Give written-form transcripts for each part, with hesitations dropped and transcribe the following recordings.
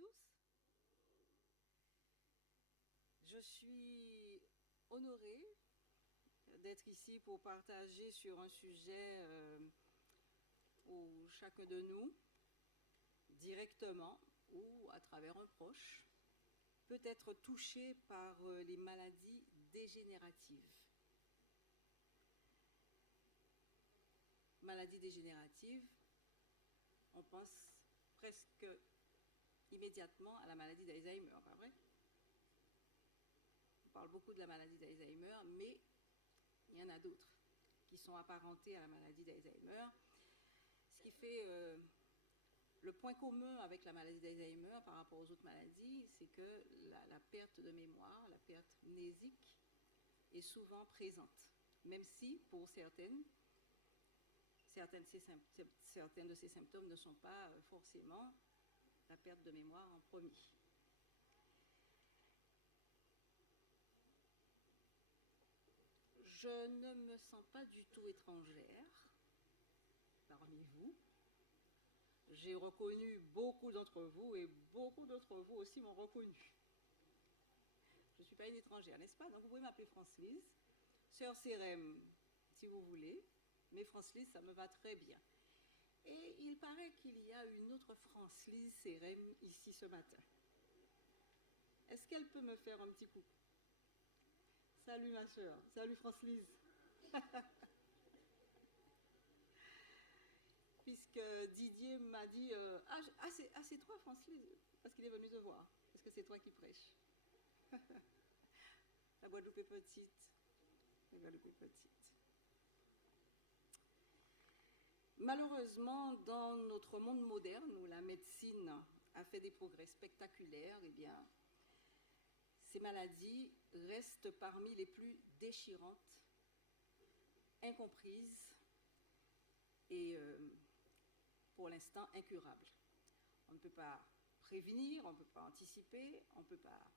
tous. Je suis honorée d'être ici pour partager sur un sujet où chacun de nous, directement ou à travers un proche, peut être touché par les maladies dégénératives. Maladies dégénératives, on pense presque immédiatement à la maladie d'Alzheimer, pas vrai? On parle beaucoup de la maladie d'Alzheimer, mais il y en a d'autres qui sont apparentées à la maladie d'Alzheimer. Ce qui fait le point commun avec la maladie d'Alzheimer par rapport aux autres maladies, c'est que la perte de mémoire, la perte mnésique est souvent présente, même si pour certaines de ces symptômes ne sont pas forcément la perte de mémoire en premier. Je ne me sens pas du tout étrangère parmi vous. J'ai reconnu beaucoup d'entre vous et beaucoup d'entre vous aussi m'ont reconnu. Je ne suis pas une étrangère, n'est-ce pas? Donc vous pouvez m'appeler France-Lise, sœur Sérème, si vous voulez, mais France-Lise, ça me va très bien. Et il paraît qu'il y a une autre France-Lise Sérème ici ce matin. Est-ce qu'elle peut me faire un petit coucou? Salut ma sœur, salut France-Lise. Puisque Didier m'a dit c'est toi France-Lise, parce qu'il est venu te voir. Est-ce que c'est toi qui prêches? La Guadeloupe est petite. La Guadeloupe est petite. Malheureusement, dans notre monde moderne, où la médecine a fait des progrès spectaculaires, eh bien, ces maladies restent parmi les plus déchirantes, incomprises et pour l'instant incurables. On ne peut pas prévenir, on ne peut pas anticiper, on ne peut pas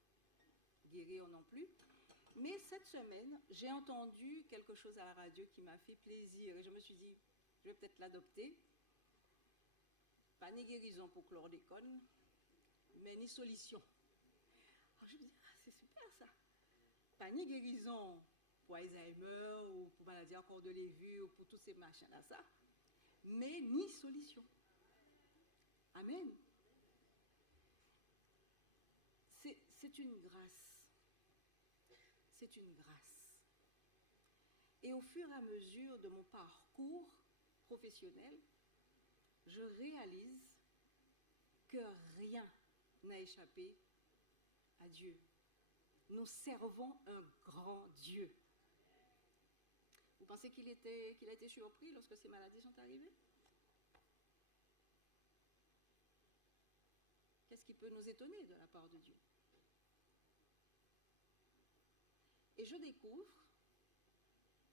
guérir non plus. Mais cette semaine, j'ai entendu quelque chose à la radio qui m'a fait plaisir et je me suis dit, je vais peut-être l'adopter. Pas ni guérison pour chlordécone, mais ni solution. Alors je me dis, c'est super ça. Pas ni guérison pour Alzheimer ou pour maladie à corps de Lévy ou pour tous ces machins-là, ça, mais ni solution. Amen. C'est une grâce. C'est une grâce. Et au fur et à mesure de mon parcours professionnel, je réalise que rien n'a échappé à Dieu. Nous servons un grand Dieu. Vous pensez qu'il a été surpris lorsque ces maladies sont arrivées? Qu'est-ce qui peut nous étonner de la part de Dieu? Et je découvre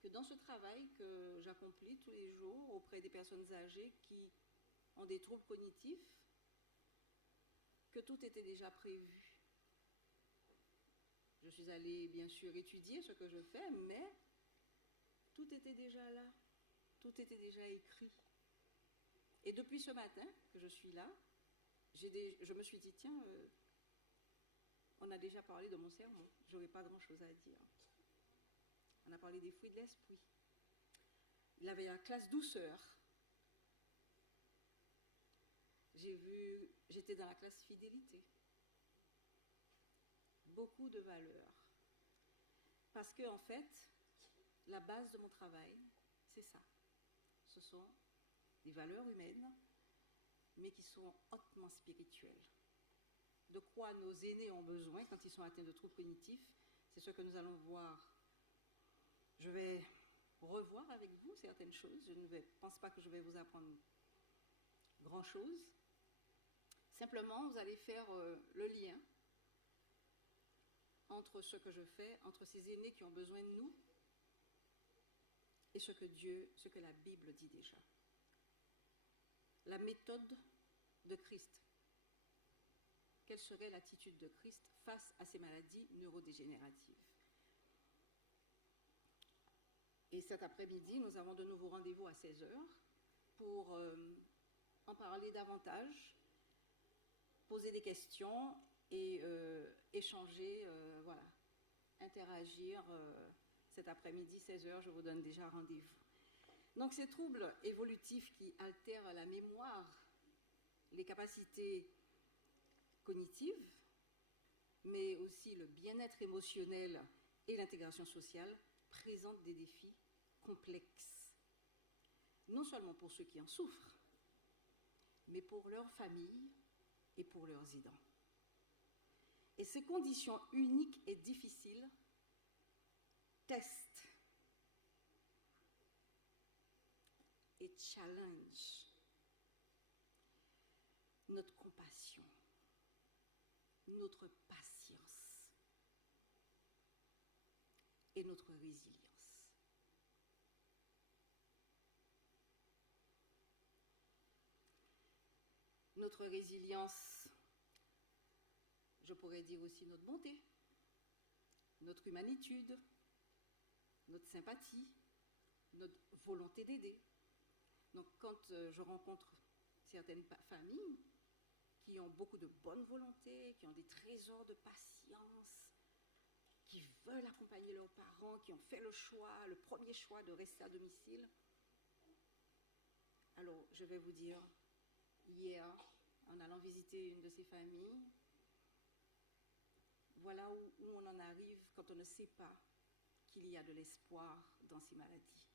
que dans ce travail que j'accomplis tous les jours auprès des personnes âgées qui ont des troubles cognitifs, que tout était déjà prévu. Je suis allée bien sûr étudier ce que je fais, mais tout était déjà là, tout était déjà écrit. Et depuis ce matin que je suis là, je me suis dit, tiens, on a déjà parlé de mon sermon, j'aurais pas grand-chose à dire. On a parlé des fruits de l'esprit. Il avait la classe douceur. J'étais dans la classe fidélité. Beaucoup de valeurs. Parce que, en fait, la base de mon travail, c'est ça. Ce sont des valeurs humaines, mais qui sont hautement spirituelles. De quoi nos aînés ont besoin quand ils sont atteints de troubles cognitifs, c'est ce que nous allons voir. Je vais revoir avec vous certaines choses. Je ne pense pas que je vais vous apprendre grand-chose. Simplement, vous allez faire le lien entre ce que je fais, entre ces aînés qui ont besoin de nous, et ce que la Bible dit déjà. La méthode de Christ. Quelle serait l'attitude de Christ face à ces maladies neurodégénératives? Et cet après-midi, nous avons de nouveau rendez-vous à 16h pour en parler davantage, poser des questions et échanger, voilà, interagir. Cet après-midi, 16h, je vous donne déjà rendez-vous. Donc ces troubles évolutifs qui altèrent la mémoire, les capacités cognitives, mais aussi le bien-être émotionnel et l'intégration sociale, présentent des défis complexes, non seulement pour ceux qui en souffrent, mais pour leurs familles et pour leurs aidants. Et ces conditions uniques et difficiles testent et challenge notre compassion, notre patience et notre résilience. Notre résilience, je pourrais dire aussi notre bonté, notre humanitude, notre sympathie, notre volonté d'aider. Donc quand je rencontre certaines familles qui ont beaucoup de bonne volonté, qui ont des trésors de patience, qui veulent accompagner leurs parents, qui ont fait le choix, le premier choix de rester à domicile, alors je vais vous dire, hier, en allant visiter une de ces familles, voilà où on en arrive quand on ne sait pas qu'il y a de l'espoir dans ces maladies.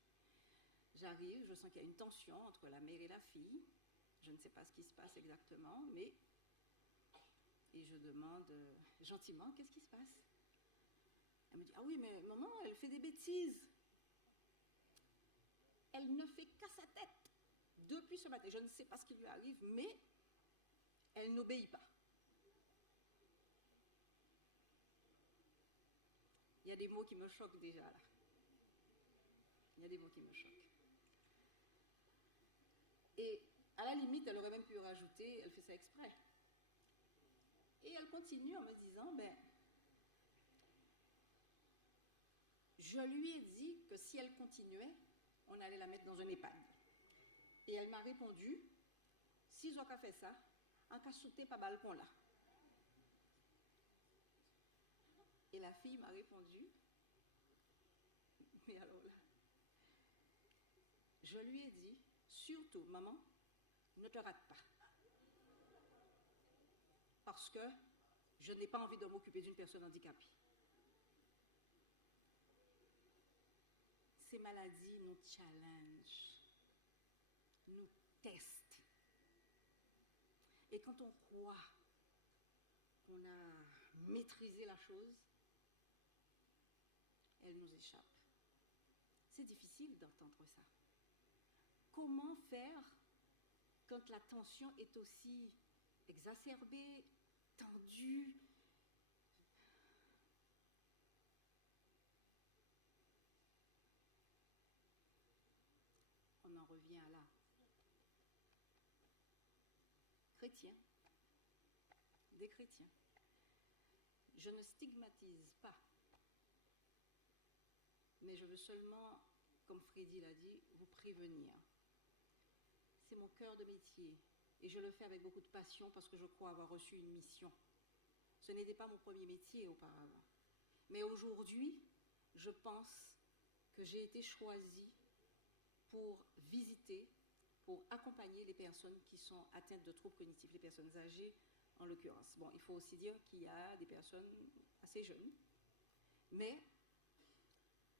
J'arrive, je sens qu'il y a une tension entre la mère et la fille. Je ne sais pas ce qui se passe exactement, mais... Et je demande gentiment, qu'est-ce qui se passe? Elle me dit, ah oui, mais maman, elle fait des bêtises. Elle ne fait qu'à sa tête depuis ce matin. Je ne sais pas ce qui lui arrive, mais elle n'obéit pas. Il y a des mots qui me choquent déjà là. Il y a des mots qui me choquent. Et à la limite, elle aurait même pu rajouter, elle fait ça exprès. Et elle continue en me disant, ben, je lui ai dit que si elle continuait, on allait la mettre dans un EHPAD. Et elle m'a répondu, si je fait ça, en cas sauter pas balcon là. Et la fille m'a répondu, mais alors là, je lui ai dit, surtout, maman, ne te rate pas. Parce que je n'ai pas envie de m'occuper d'une personne handicapée. Ces maladies nous challengent, nous testent. Et quand on croit qu'on a maîtrisé la chose, elle nous échappe. C'est difficile d'entendre ça. Comment faire quand la tension est aussi exacerbée, tendue? On en revient à là. Chrétiens, des chrétiens. Je ne stigmatise pas, mais je veux seulement, comme Freddy l'a dit, vous prévenir. C'est mon cœur de métier et je le fais avec beaucoup de passion parce que je crois avoir reçu une mission. Ce n'était pas mon premier métier auparavant. Mais aujourd'hui, je pense que j'ai été choisie pour visiter, pour accompagner les personnes qui sont atteintes de troubles cognitifs, les personnes âgées en l'occurrence. Bon, il faut aussi dire qu'il y a des personnes assez jeunes, mais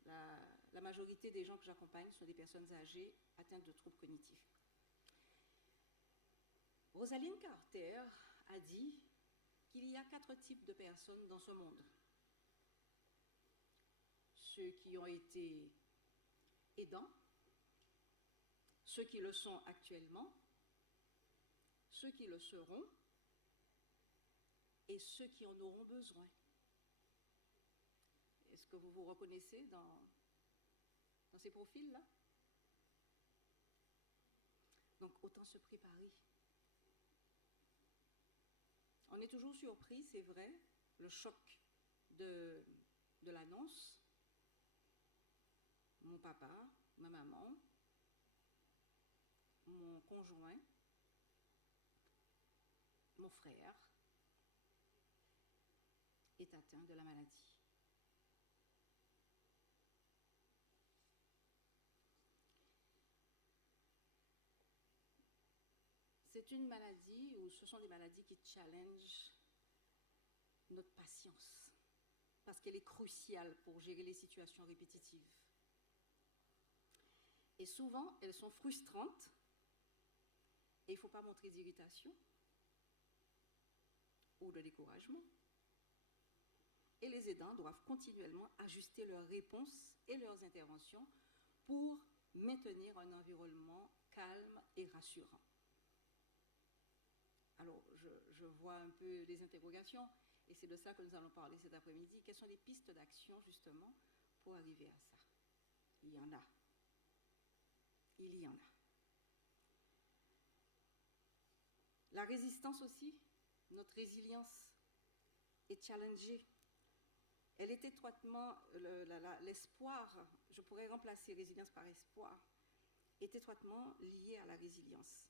la majorité des gens que j'accompagne sont des personnes âgées atteintes de troubles cognitifs. Rosalind Carter a dit qu'il y a 4 types de personnes dans ce monde. Ceux qui ont été aidants, ceux qui le sont actuellement, ceux qui le seront et ceux qui en auront besoin. Est-ce que vous vous reconnaissez dans ces profils-là? Donc autant se préparer. On est toujours surpris, c'est vrai, le choc de l'annonce. Mon papa, ma maman, mon conjoint mon frère est atteint de la maladie. C'est une maladie, ou ce sont des maladies qui challengent notre patience, parce qu'elle est cruciale pour gérer les situations répétitives. Et souvent, elles sont frustrantes, et il ne faut pas montrer d'irritation ou de découragement. Et les aidants doivent continuellement ajuster leurs réponses et leurs interventions pour maintenir un environnement calme et rassurant. Alors, je vois un peu les interrogations, et c'est de ça que nous allons parler cet après-midi. Quelles sont les pistes d'action, justement, pour arriver à ça? Il y en a. Il y en a. La résistance aussi, notre résilience est challengée. Elle est étroitement, l'espoir, je pourrais remplacer résilience par espoir, est étroitement lié à la résilience.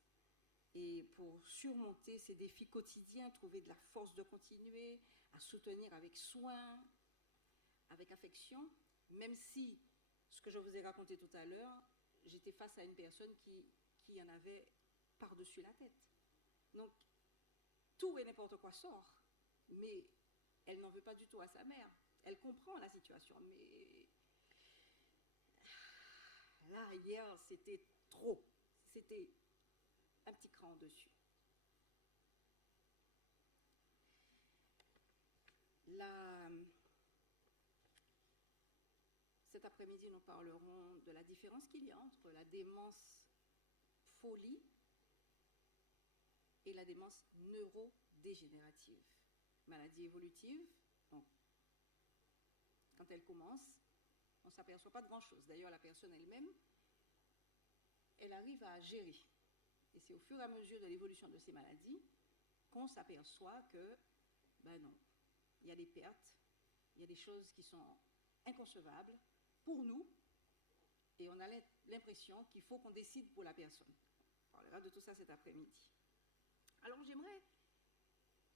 Et pour surmonter ces défis quotidiens, trouver de la force de continuer, à soutenir avec soin, avec affection, même si, ce que je vous ai raconté tout à l'heure, j'étais face à une personne qui en avait par-dessus la tête. Donc, tout et n'importe quoi sort, mais elle n'en veut pas du tout à sa mère. Elle comprend la situation, mais là, hier, c'était trop. C'était un petit cran dessus. Cet après-midi, nous parlerons de la différence qu'il y a entre la démence folie et la démence neurodégénérative. Maladie évolutive, donc, quand elle commence, on ne s'aperçoit pas de grand-chose. D'ailleurs, la personne elle-même, elle arrive à gérer. Et c'est au fur et à mesure de l'évolution de ces maladies qu'on s'aperçoit que, ben non, il y a des pertes, il y a des choses qui sont inconcevables pour nous, et on a l'impression qu'il faut qu'on décide pour la personne. On parlera de tout ça cet après-midi. Alors j'aimerais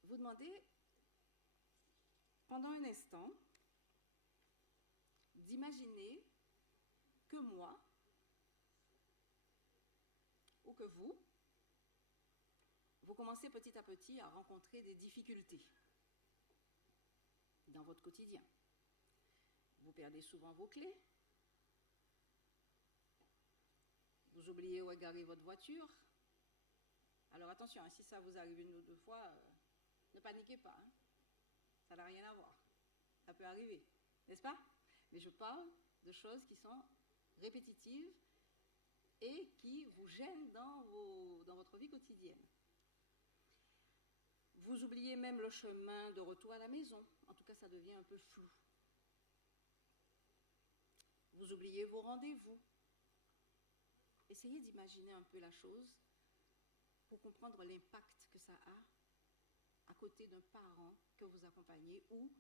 vous demander, pendant un instant, d'imaginer que moi, ou que vous commencez petit à petit à rencontrer des difficultés dans votre quotidien. Vous perdez souvent vos clés. Vous oubliez où est garée votre voiture. Alors attention, si ça vous arrive une ou deux fois, ne paniquez pas. Hein. Ça n'a rien à voir. Ça peut arriver, n'est-ce pas? Mais je parle de choses qui sont répétitives et qui vous gênent dans votre vie quotidienne. Vous oubliez même le chemin de retour à la maison. En tout cas, ça devient un peu flou. Vous oubliez vos rendez-vous. Essayez d'imaginer un peu la chose pour comprendre l'impact que ça a à côté d'un parent que vous accompagnez ou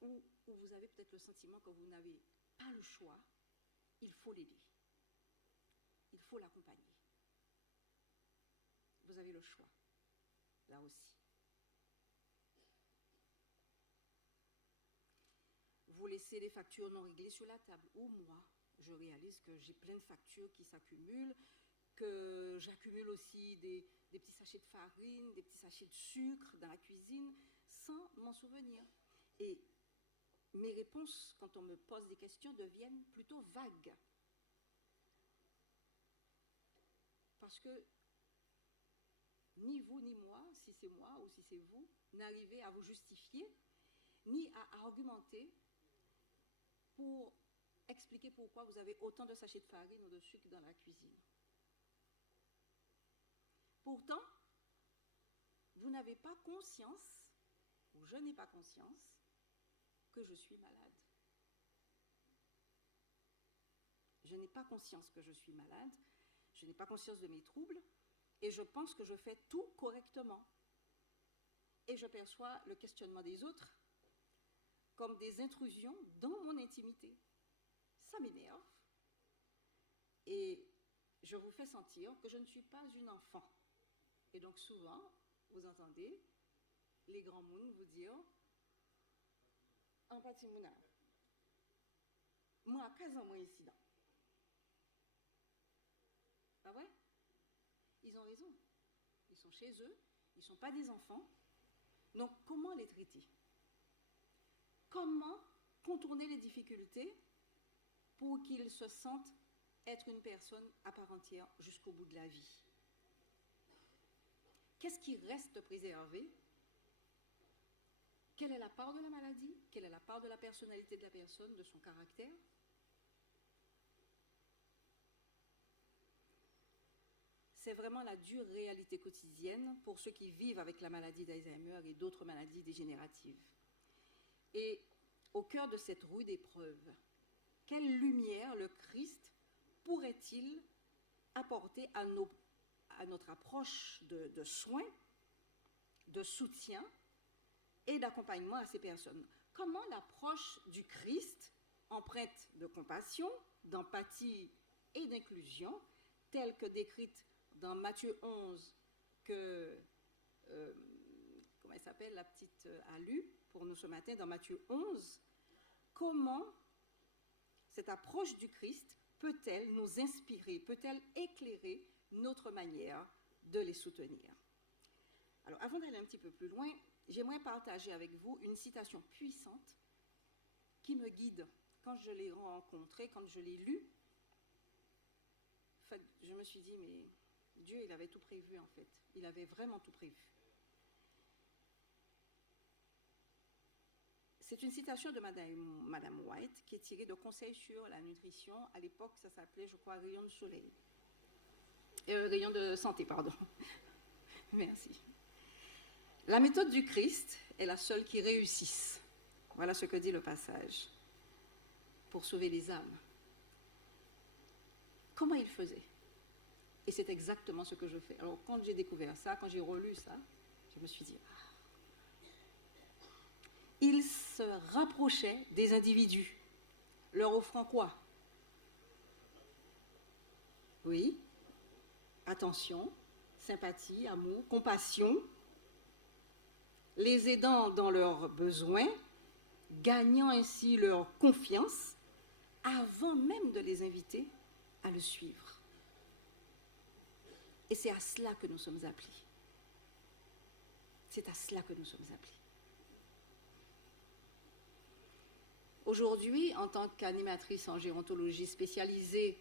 vous avez peut-être le sentiment que vous n'avez pas le choix. Il faut l'aider. Il faut l'accompagner. Vous avez le choix, là aussi. Vous laissez les factures non réglées sur la table. Ou moi, je réalise que j'ai plein de factures qui s'accumulent, que j'accumule aussi des petits sachets de farine, des petits sachets de sucre dans la cuisine, sans m'en souvenir. Et mes réponses, quand on me pose des questions, deviennent plutôt vagues. Parce que ni vous ni moi, si c'est moi ou si c'est vous, n'arrivez à vous justifier, ni à argumenter pour expliquer pourquoi vous avez autant de sachets de farine ou de sucre dans la cuisine. Pourtant, vous n'avez pas conscience, ou je n'ai pas conscience, que je suis malade. Je n'ai pas conscience que je suis malade, je n'ai pas conscience de mes troubles, et je pense que je fais tout correctement. Et je perçois le questionnement des autres comme des intrusions dans mon intimité. Ça m'énerve. Et je vous fais sentir que je ne suis pas une enfant. Et donc souvent, vous entendez les grands mondes vous dire en partie mouna, moi à 15 ans, moi ici. Pas vrai? Ils ont raison. Ils sont chez eux, ils ne sont pas des enfants. Donc, comment les traiter? Comment contourner les difficultés pour qu'ils se sentent être une personne à part entière jusqu'au bout de la vie? Qu'est-ce qui reste préservé? Quelle est la part de la maladie? Quelle est la part de la personnalité de la personne, de son caractère? C'est vraiment la dure réalité quotidienne pour ceux qui vivent avec la maladie d'Alzheimer et d'autres maladies dégénératives. Et au cœur de cette rude épreuve, quelle lumière le Christ pourrait-il apporter à notre approche de soins, de soutien et d'accompagnement à ces personnes? Comment l'approche du Christ, empreinte de compassion, d'empathie et d'inclusion, telle que décrite dans Matthieu 11, que, comment elle s'appelle, la petite a lu pour nous ce matin, dans Matthieu 11, comment cette approche du Christ peut-elle nous inspirer, peut-elle éclairer notre manière de les soutenir? Alors, avant d'aller un petit peu plus loin, j'aimerais partager avec vous une citation puissante qui me guide. Quand je l'ai rencontrée, quand je l'ai lue, en fait, je me suis dit, mais Dieu, il avait tout prévu en fait. Il avait vraiment tout prévu. C'est une citation de Madame White qui est tirée de Conseils sur la nutrition. À l'époque, ça s'appelait, je crois, Rayon de soleil. Rayon de santé, pardon. Merci. La méthode du Christ est la seule qui réussisse. Voilà ce que dit le passage. Pour sauver les âmes. Comment il faisait? Et c'est exactement ce que je fais. Alors, quand j'ai découvert ça, quand j'ai relu ça, je me suis dit, il se rapprochait des individus, leur offrant quoi? Oui, attention, sympathie, amour, compassion, les aidant dans leurs besoins, gagnant ainsi leur confiance, avant même de les inviter à le suivre. Et c'est à cela que nous sommes appelés. C'est à cela que nous sommes appelés. Aujourd'hui, en tant qu'animatrice en gérontologie spécialisée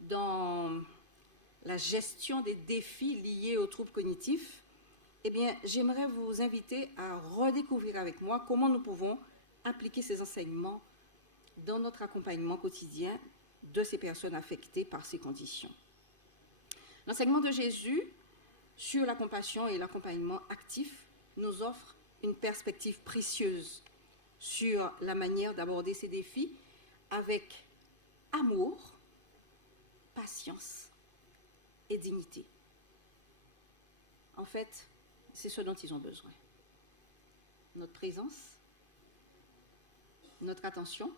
dans la gestion des défis liés aux troubles cognitifs, eh bien, j'aimerais vous inviter à redécouvrir avec moi comment nous pouvons appliquer ces enseignements dans notre accompagnement quotidien de ces personnes affectées par ces conditions. L'enseignement de Jésus sur la compassion et l'accompagnement actif nous offre une perspective précieuse sur la manière d'aborder ces défis avec amour, patience et dignité. En fait, c'est ce dont ils ont besoin. Notre présence, notre attention,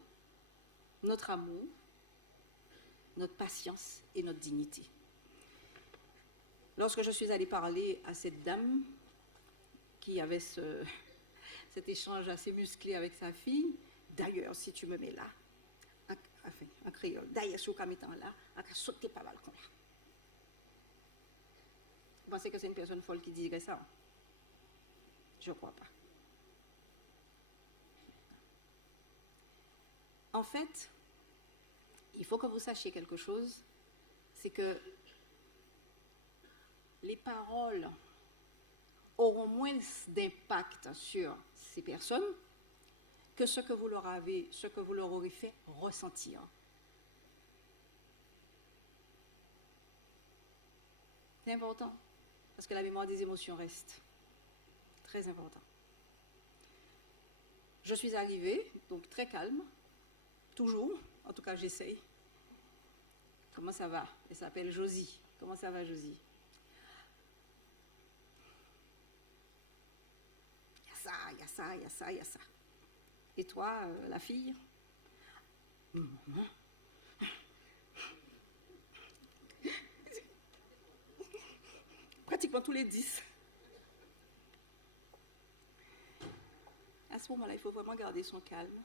notre amour, notre patience et notre dignité. Lorsque je suis allée parler à cette dame qui avait cet échange assez musclé avec sa fille, d'ailleurs, si tu me mets là, en créole, d'ailleurs, si tu me mets là, on va sauter par le balcon là. Vous pensez que c'est une personne folle qui dirait ça? Je ne crois pas. En fait, il faut que vous sachiez quelque chose, c'est que les paroles auront moins d'impact sur ces personnes que ce que vous leur aurez fait ressentir. C'est important, parce que la mémoire des émotions reste très important. Je suis arrivée, donc très calme, toujours, en tout cas j'essaye. Comment ça va? Elle s'appelle Josie. Comment ça va, Josie? Il y a ça, il y a ça, il y a ça. Et toi, la fille? Pratiquement tous les 10. ce moment-là, il faut vraiment garder son calme,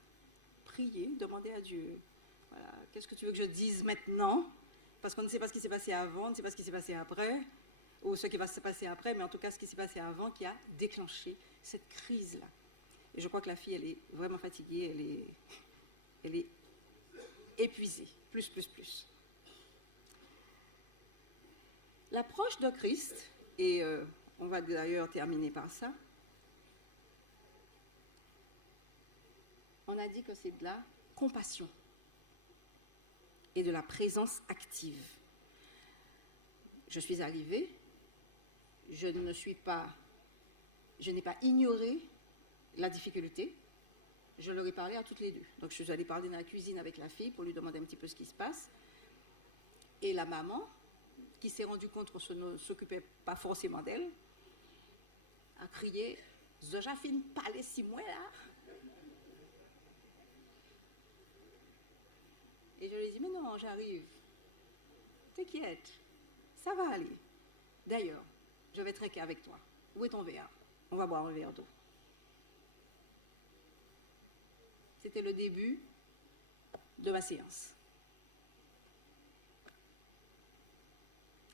prier, demander à Dieu, voilà, qu'est-ce que tu veux que je dise maintenant? Parce qu'on ne sait pas ce qui s'est passé avant, on ne sait pas ce qui s'est passé après, ou ce qui va se passer après, mais en tout cas ce qui s'est passé avant qui a déclenché cette crise-là. Et je crois que la fille, elle est vraiment fatiguée, elle est épuisée, plus. L'approche de Christ, et on va d'ailleurs terminer par ça, on a dit que c'est de la compassion et de la présence active. Je suis arrivée, je n'ai pas ignoré la difficulté, je leur ai parlé à toutes les deux. Donc je suis allée parler dans la cuisine avec la fille pour lui demander un petit peu ce qui se passe. Et la maman, qui s'est rendue compte qu'on ne s'occupait pas forcément d'elle, a crié « Joséphine, parlez si moi là !» Et je lui ai dit « Mais non, j'arrive. T'inquiète, ça va aller. D'ailleurs, je vais trinquer avec toi. Où est ton verre? On va boire un verre d'eau. » C'était le début de ma séance.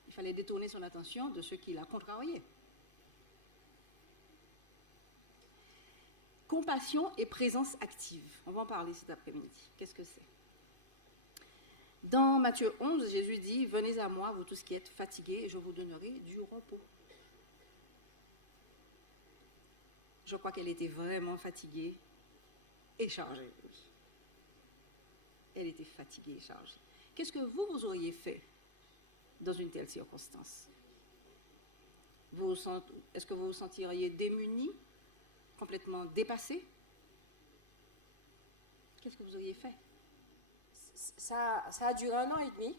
Il fallait détourner son attention de ce qui l'a contrarié. Compassion et présence active. On va en parler cet après-midi. Qu'est-ce que c'est? Dans Matthieu 11, Jésus dit « Venez à moi, vous tous qui êtes fatigués, et je vous donnerai du repos. » Je crois qu'elle était vraiment fatiguée et chargée. Elle était fatiguée et chargée. Qu'est-ce que vous auriez fait dans une telle circonstance? Est-ce que vous vous sentiriez démuni, complètement dépassé? Qu'est-ce que vous auriez fait? Ça a duré 1 an et demi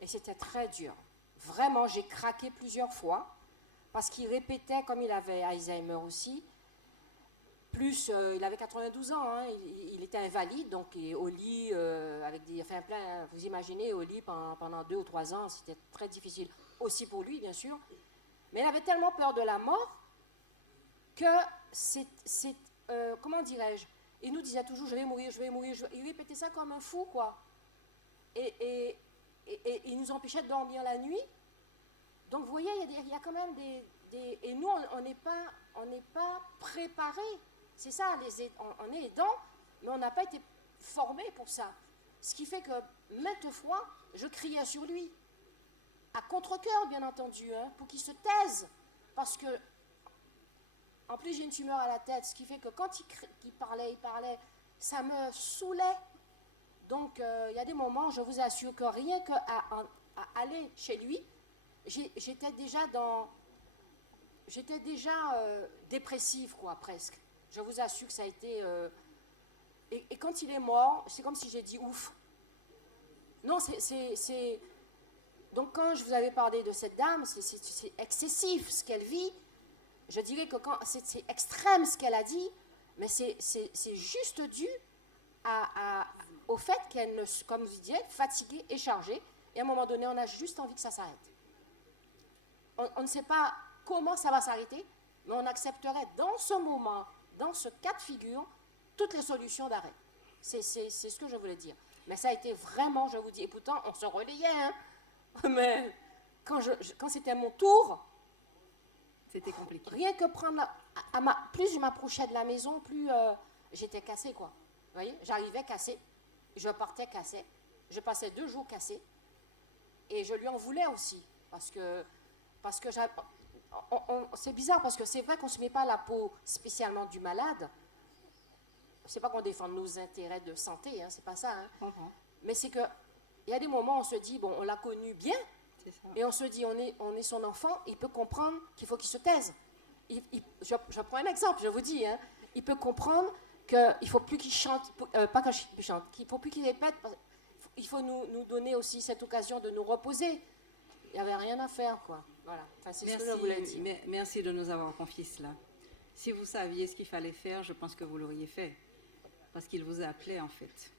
et c'était très dur. Vraiment, j'ai craqué plusieurs fois parce qu'il répétait, comme il avait Alzheimer aussi, plus il avait 92 ans, hein, il était invalide, donc au lit, vous imaginez, au lit pendant 2 ou 3 ans, c'était très difficile aussi pour lui, bien sûr. Mais il avait tellement peur de la mort que comment dirais-je, il nous disait toujours, je vais mourir. Il répétait ça comme un fou, quoi. Et il nous empêchait de dormir la nuit. Donc, vous voyez, il y a quand même et nous, on n'est pas préparés. C'est ça, on est aidants, mais on n'a pas été formés pour ça. Ce qui fait que, maintes fois, je criais sur lui. À contre-cœur, bien entendu, hein, pour qu'il se taise. Parce que, en plus, j'ai une tumeur à la tête, ce qui fait que quand il parlait, ça me saoulait. Donc, il y a des moments, je vous assure que rien qu'à aller chez lui, j'étais déjà dépressive, quoi, presque. Je vous assure que ça a été... Et quand il est mort, c'est comme si j'ai dit ouf. Non, c'est... Donc, quand je vous avais parlé de cette dame, c'est excessif ce qu'elle vit. Je dirais que c'est extrême ce qu'elle a dit, mais c'est juste dû au fait qu'elle, comme vous disiez, fatiguée et chargée. Et à un moment donné, on a juste envie que ça s'arrête. On ne sait pas comment ça va s'arrêter, mais on accepterait dans ce moment, dans ce cas de figure, toutes les solutions d'arrêt. C'est ce que je voulais dire. Mais ça a été vraiment, je vous dis, et pourtant, on se relayait, hein. Mais quand c'était mon tour, c'était compliqué. Rien que prendre plus je m'approchais de la maison, plus j'étais cassée, quoi. Vous voyez, j'arrivais cassée, je partais cassée, je passais 2 jours cassée, et je lui en voulais aussi, parce que c'est bizarre, parce que c'est vrai qu'on ne se met pas à la peau spécialement du malade. C'est pas qu'on défend nos intérêts de santé, hein, c'est pas ça. Hein. Mais c'est que il y a des moments où on se dit, bon, on l'a connu bien, et on se dit, on est son enfant, il peut comprendre qu'il faut qu'il se taise. Je prends un exemple, je vous dis, hein, il peut comprendre qu'il ne faut plus qu'il chante, pas qu'il chante, qu'il ne faut plus qu'il répète, il faut nous donner aussi cette occasion de nous reposer. Il n'y avait rien à faire, quoi. Voilà, enfin, c'est ce que je voulais dire. Merci de nous avoir confié cela. Si vous saviez ce qu'il fallait faire, je pense que vous l'auriez fait, parce qu'il vous a appelé, en fait.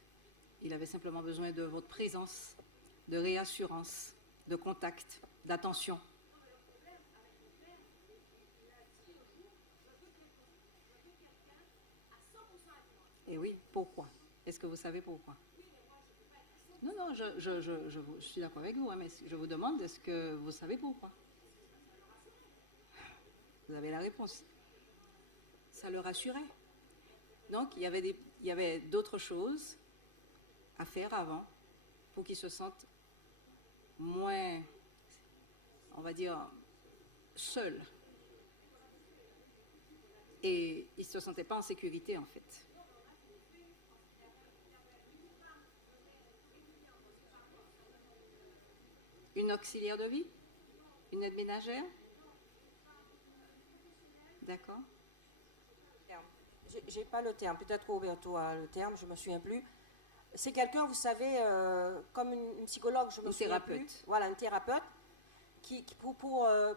Il avait simplement besoin de votre présence, de réassurance, de contact, d'attention. Et oui, pourquoi? Est-ce que vous savez pourquoi? Non, non, je suis d'accord avec vous, hein, mais je vous demande, est-ce que vous savez pourquoi? Vous avez la réponse. Ça le rassurait. Donc, il y avait d'autres choses à faire avant pour qu'ils se sentent moins, on va dire, seuls. Et ils ne se sentaient pas en sécurité, en fait. Une auxiliaire de vie? Une aide ménagère? D'accord. J'ai pas le terme, peut-être Roberto a le terme, je me souviens plus. C'est quelqu'un, vous savez, comme une psychologue, je me souviens plus. Voilà, une thérapeute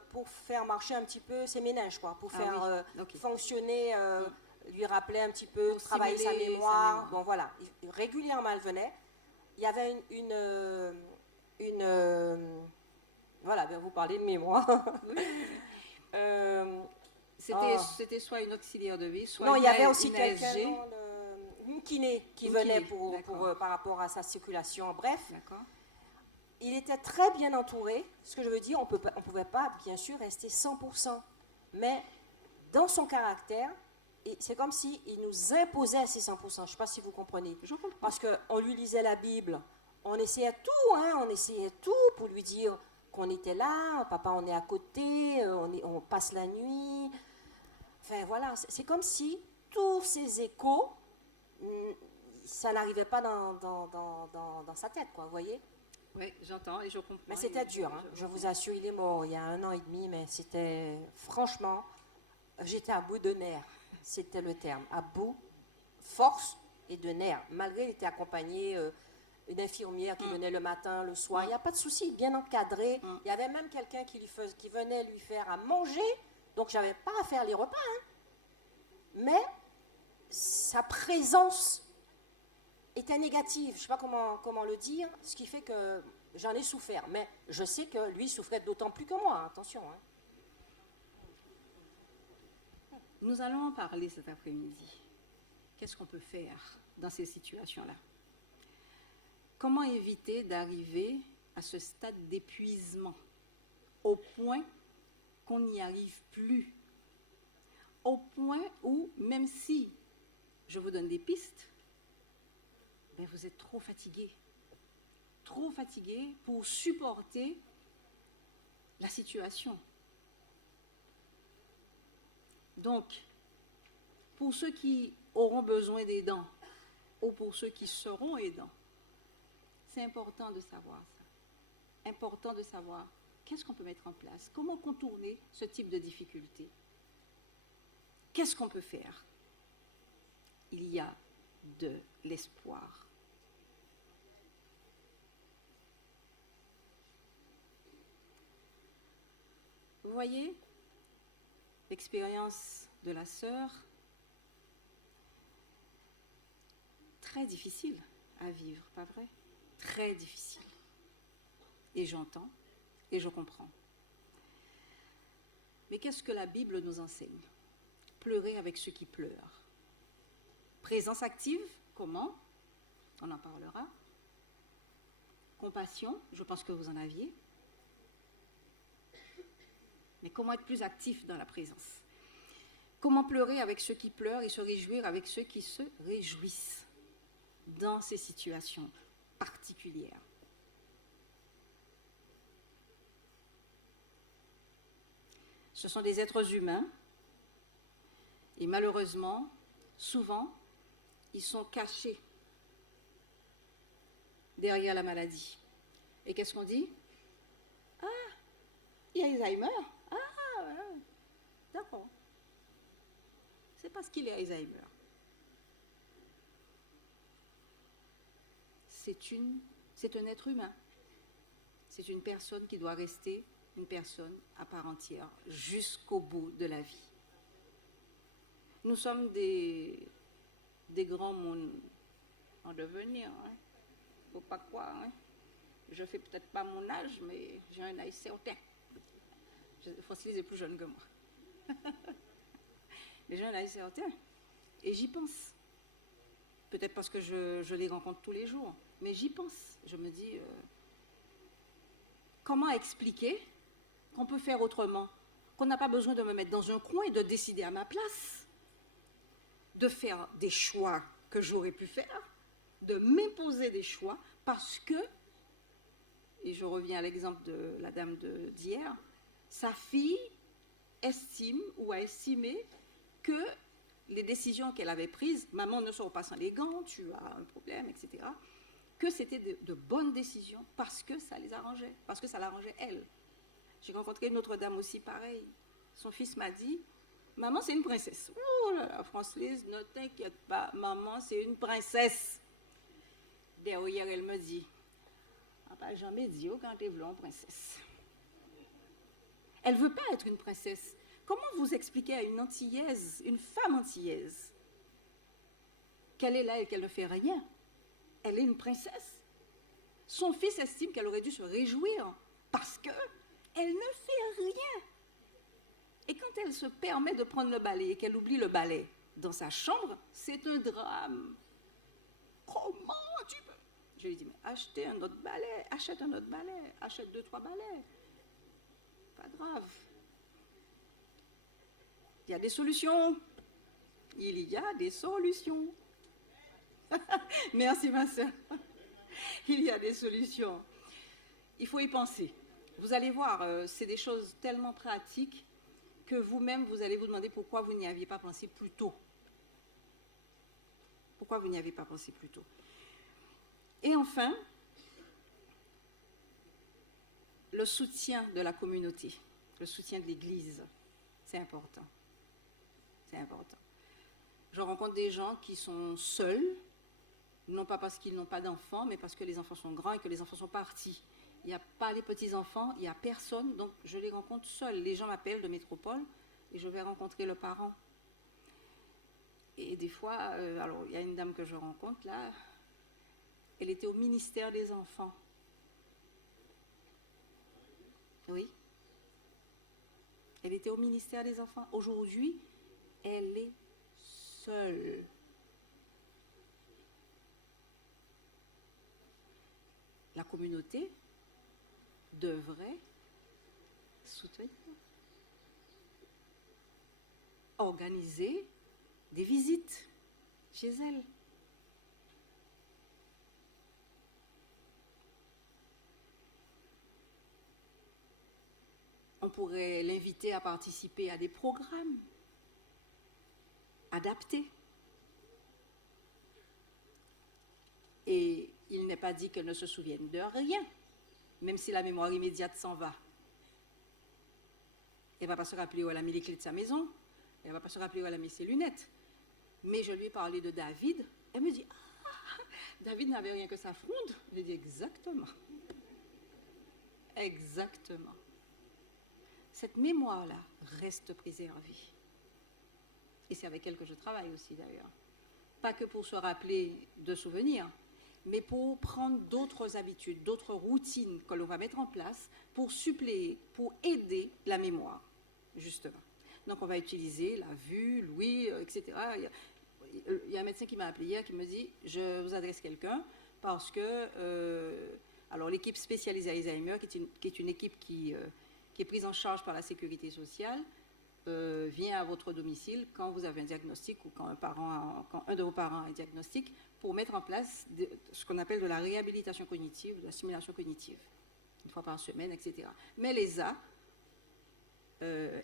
pour faire marcher un petit peu ses méninges, quoi, pour faire fonctionner, lui rappeler un petit peu, pour travailler sa mémoire. Bon, voilà, régulièrement elle venait. Il y avait voilà, bien vous parlez de mémoire. C'était soit une auxiliaire de vie, soit non, il y avait aussi quelqu'un, une kiné qui venait par rapport à sa circulation. Bref, il était très bien entouré. Ce que je veux dire, on ne pouvait pas, bien sûr, rester 100%. Mais dans son caractère, c'est comme s'il nous imposait ces 100%. Je ne sais pas si vous comprenez. Je comprends. Parce qu'on lui lisait la Bible. On essayait tout, hein, on essayait tout pour lui dire qu'on était là. Papa, on est à côté, on passe la nuit. Enfin, voilà, c'est comme si tous ces échos, ça n'arrivait pas dans sa tête, quoi, vous voyez? Oui, j'entends et je comprends. Mais c'était dur, hein. Je vous assure, il est mort il y a 1 an et demi, mais c'était, franchement, j'étais à bout de nerfs, c'était le terme, à bout, force et de nerfs. Malgré, il était accompagné une infirmière qui venait le matin, le soir, il n'y a pas de souci, bien encadré. Il y avait même quelqu'un qui venait lui faire à manger. Donc, je n'avais pas à faire les repas. Hein. Mais sa présence était négative. Je ne sais pas comment le dire, ce qui fait que j'en ai souffert. Mais je sais que lui souffrait d'autant plus que moi. Hein. Attention. Hein. Nous allons en parler cet après-midi. Qu'est-ce qu'on peut faire dans ces situations-là? Comment éviter d'arriver à ce stade d'épuisement, au point qu'on n'y arrive plus, au point où, même si je vous donne des pistes, ben vous êtes trop fatigué pour supporter la situation. Donc, pour ceux qui auront besoin d'aidants, ou pour ceux qui seront aidants, c'est important de savoir ça. Important de savoir qu'est-ce qu'on peut mettre en place, comment contourner ce type de difficulté. Qu'est-ce qu'on peut faire? Il y a de l'espoir. Vous voyez, l'expérience de la sœur, très difficile à vivre, pas vrai? Très difficile. Et j'entends et je comprends. Mais qu'est-ce que la Bible nous enseigne? Pleurer avec ceux qui pleurent. Présence active, comment? On en parlera. Compassion, je pense que vous en aviez. Mais comment être plus actif dans la présence? Comment pleurer avec ceux qui pleurent et se réjouir avec ceux qui se réjouissent dans ces situations particulières? Ce sont des êtres humains et malheureusement, souvent, ils sont cachés derrière la maladie. Et qu'est-ce qu'on dit? Ah, il y a Alzheimer. Ah, d'accord. C'est parce qu'il est Alzheimer. C'est un être humain. C'est une personne qui doit rester une personne à part entière jusqu'au bout de la vie. Nous sommes des grands mondes en devenir. Hein. Faut pas croire. Hein. Je fais peut-être pas mon âge, mais j'ai un âge certain. Francine est plus jeune que moi. Mais j'ai un âge certain. Et j'y pense. peut-être parce que je les rencontre tous les jours, mais j'y pense. Je me dis, comment expliquer qu'on peut faire autrement, qu'on n'a pas besoin de me mettre dans un coin et de décider à ma place, de faire des choix que j'aurais pu faire, de m'imposer des choix parce que, et je reviens à l'exemple de la dame d'hier, sa fille estime ou a estimé que les décisions qu'elle avait prises, maman ne sort pas sans les gants, tu as un problème, etc., que c'était de bonnes décisions parce que ça les arrangeait, parce que ça l'arrangeait elle. J'ai rencontré une autre dame aussi pareil. Son fils m'a dit, maman c'est une princesse. Oh là là, Francelise, ne t'inquiète pas, maman c'est une princesse. Derrière elle me dit, on n'a pas jamais dit quand tu es une princesse. Elle ne veut pas être une princesse. Comment vous expliquez à une Antillaise, une femme antillaise, qu'elle est là et qu'elle ne fait rien? Elle est une princesse. Son fils estime qu'elle aurait dû se réjouir parce qu'elle ne fait rien. Et quand elle se permet de prendre le balai et qu'elle oublie le balai dans sa chambre, c'est un drame. Comment tu peux? Je lui dis, mais achetez un autre balai, achète un autre balai, achète 2-3 balais. Pas grave. Il y a des solutions. Il y a des solutions. Merci ma soeur. Il y a des solutions. Il faut y penser. Vous allez voir, c'est des choses tellement pratiques que vous-même, vous allez vous demander pourquoi vous n'y aviez pas pensé plus tôt. Pourquoi vous n'y avez pas pensé plus tôt. Et enfin, le soutien de la communauté, le soutien de l'Église, c'est important. C'est important. Je rencontre des gens qui sont seuls, non pas parce qu'ils n'ont pas d'enfants, mais parce que les enfants sont grands et que les enfants sont partis. Il n'y a pas les petits-enfants, il n'y a personne, donc je les rencontre seuls. Les gens m'appellent de métropole et je vais rencontrer le parent. Et des fois, alors il y a une dame que je rencontre là, elle était au ministère des enfants. Oui. Elle était au ministère des enfants. Aujourd'hui, elle est seule. La communauté devrait soutenir, organiser des visites chez elle. On pourrait l'inviter à participer à des programmes adaptés. Et il n'est pas dit qu'elle ne se souvienne de rien, même si la mémoire immédiate s'en va. Elle ne va pas se rappeler où elle a mis les clés de sa maison, elle ne va pas se rappeler où elle a mis ses lunettes. Mais je lui ai parlé de David, elle me dit « Ah, David n'avait rien que sa fronde ». J'ai dit « Exactement. Exactement. » Cette mémoire-là reste préservée. Et c'est avec elle que je travaille aussi d'ailleurs. Pas que pour se rappeler de souvenirs, mais pour prendre d'autres habitudes, d'autres routines que l'on va mettre en place pour suppléer, pour aider la mémoire, justement. Donc on va utiliser la vue, l'ouïe, etc. Il y a un médecin qui m'a appelé hier qui me dit « Je vous adresse quelqu'un parce que… alors l'équipe spécialisée Alzheimer, qui est une équipe qui est prise en charge par la sécurité sociale, vient à votre domicile quand vous avez un diagnostic ou quand un de vos parents a un diagnostic pour mettre en place ce qu'on appelle de la réhabilitation cognitive, de la stimulation cognitive, une fois par semaine, etc. Mais l'ESA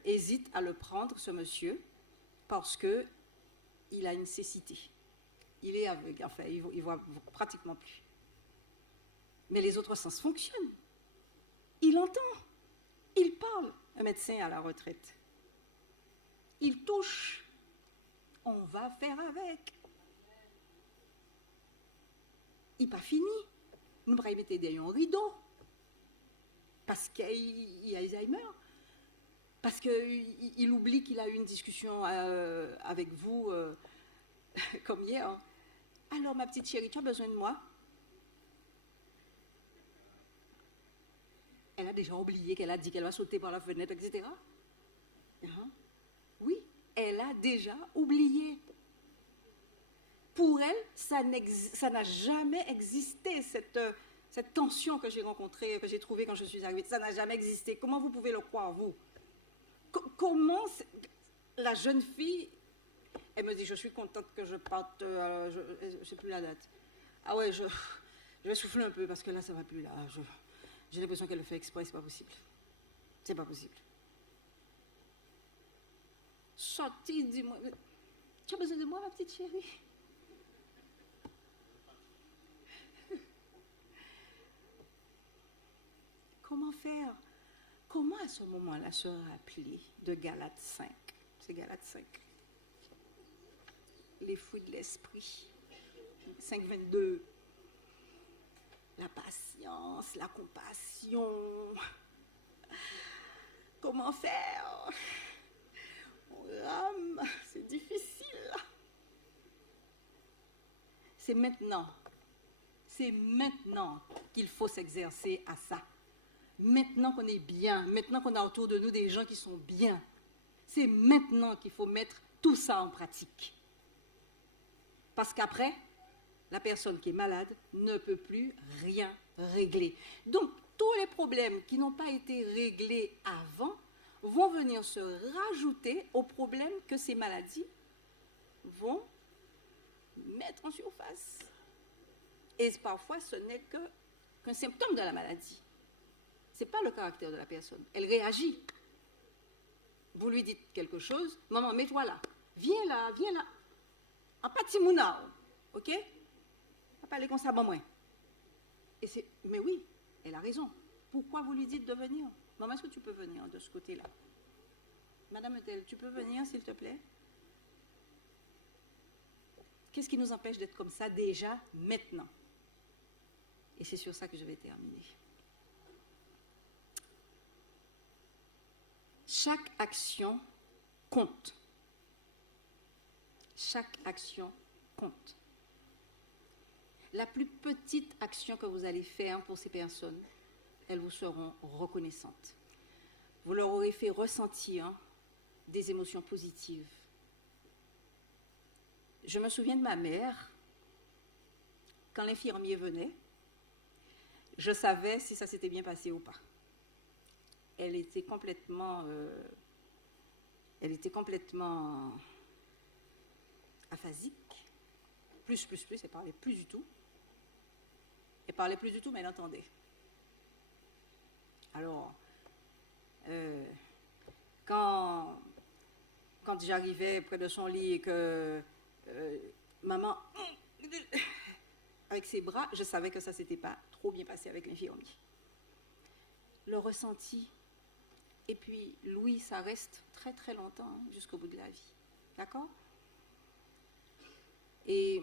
hésite à le prendre, ce monsieur, parce qu'il a une cécité. Il est aveugle, enfin, il voit pratiquement plus. Mais les autres sens fonctionnent. Il entend, il parle, un médecin à la retraite. Il touche, on va faire avec. Il n'est pas fini. Nous pourrions mettre derrière un rideau. Parce qu'il y a Alzheimer. Parce qu'il oublie qu'il a eu une discussion avec vous, comme hier. Alors, ma petite chérie, tu as besoin de moi? Elle a déjà oublié qu'elle a dit qu'elle va sauter par la fenêtre, etc. Oui, elle a déjà oublié. Pour elle, ça n'a jamais existé, cette tension que j'ai rencontrée, que j'ai trouvée quand je suis arrivée. Ça n'a jamais existé. Comment vous pouvez le croire, vous? Comment la jeune fille, elle me dit, je suis contente que je parte, je ne sais plus la date. Ah ouais, je vais souffler un peu parce que là, ça ne va plus. Là. J'ai l'impression qu'elle le fait exprès, c'est pas possible. C'est pas possible. Sorti, dis-moi, tu as besoin de moi, ma petite chérie? Comment faire? Comment à ce moment-là se rappeler de Galates 5? C'est Galates 5. Les fruits de l'esprit. 5,22. La patience, la compassion. Comment faire? On rame, c'est difficile. C'est maintenant. C'est maintenant qu'il faut s'exercer à ça. Maintenant qu'on est bien, maintenant qu'on a autour de nous des gens qui sont bien, c'est maintenant qu'il faut mettre tout ça en pratique. Parce qu'après, la personne qui est malade ne peut plus rien régler. Donc, tous les problèmes qui n'ont pas été réglés avant vont venir se rajouter aux problèmes que ces maladies vont mettre en surface. Et parfois, ce n'est qu'un symptôme de la maladie. Ce n'est pas le caractère de la personne. Elle réagit. Vous lui dites quelque chose, maman, mets-toi là. Viens là, viens là. En petit mouna, ok? Pas parler comme ça, maman. Mais oui, elle a raison. Pourquoi vous lui dites de venir? Maman, est-ce que tu peux venir de ce côté-là? Madame Etel, tu peux venir, s'il te plaît? Qu'est-ce qui nous empêche d'être comme ça déjà, maintenant? Et c'est sur ça que je vais terminer. Chaque action compte. Chaque action compte. La plus petite action que vous allez faire pour ces personnes, elles vous seront reconnaissantes. Vous leur aurez fait ressentir des émotions positives. Je me souviens de ma mère, quand l'infirmier venait, je savais si ça s'était bien passé ou pas. Elle était complètement aphasique. Plus, elle parlait plus du tout. Elle parlait plus du tout, mais elle entendait. Alors, quand j'arrivais près de son lit et que maman, avec ses bras, je savais que ça ne s'était pas trop bien passé avec l'infirmier. Le ressenti. Et puis, Louis, ça reste très très longtemps, hein, jusqu'au bout de la vie. D'accord? Et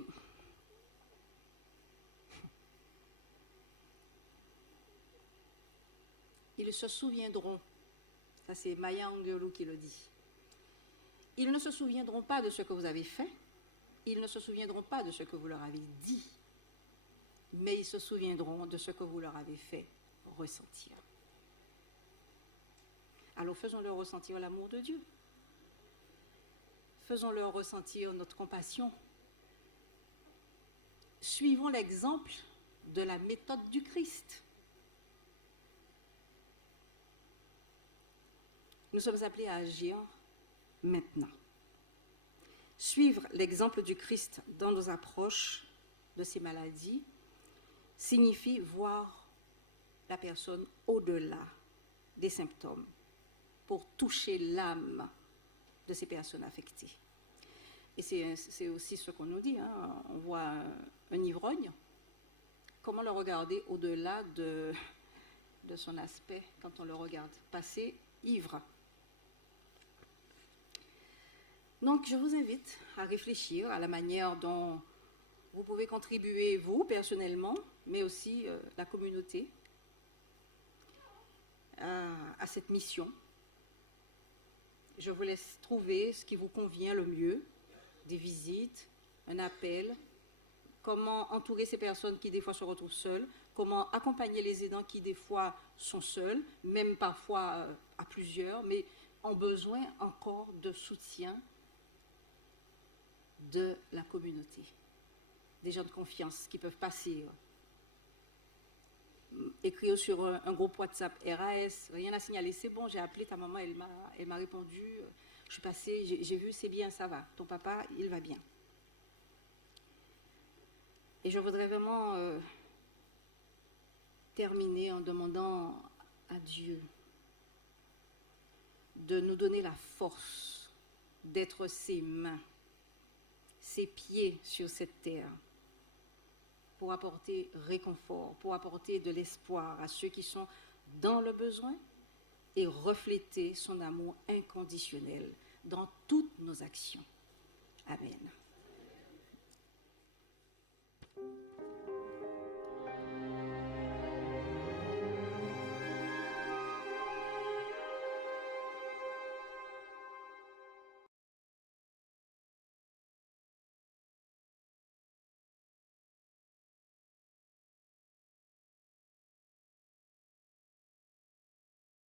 ils se souviendront, ça c'est Maya Angelou qui le dit, ils ne se souviendront pas de ce que vous avez fait, ils ne se souviendront pas de ce que vous leur avez dit, mais ils se souviendront de ce que vous leur avez fait ressentir. Alors faisons-leur ressentir l'amour de Dieu. Faisons-leur ressentir notre compassion. Suivons l'exemple de la méthode du Christ. Nous sommes appelés à agir maintenant. Suivre l'exemple du Christ dans nos approches de ces maladies signifie voir la personne au-delà des symptômes pour toucher l'âme de ces personnes affectées. Et c'est aussi ce qu'on nous dit, hein. On voit un ivrogne, comment le regarder au-delà de son aspect quand on le regarde passer ivre. Donc, je vous invite à réfléchir à la manière dont vous pouvez contribuer, vous, personnellement, mais aussi la communauté, à cette mission. Je vous laisse trouver ce qui vous convient le mieux, des visites, un appel, comment entourer ces personnes qui des fois se retrouvent seules, comment accompagner les aidants qui des fois sont seuls, même parfois à plusieurs, mais ont besoin encore de soutien de la communauté. des gens de confiance qui peuvent passer. Écrire sur un groupe WhatsApp RAS, rien à signaler, c'est bon, j'ai appelé ta maman, elle m'a répondu, je suis passée, j'ai vu, c'est bien, ça va, ton papa, il va bien. Et je voudrais vraiment terminer en demandant à Dieu de nous donner la force d'être ses mains, ses pieds sur cette terre, pour apporter réconfort, pour apporter de l'espoir à ceux qui sont dans le besoin et refléter son amour inconditionnel dans toutes nos actions. Amen.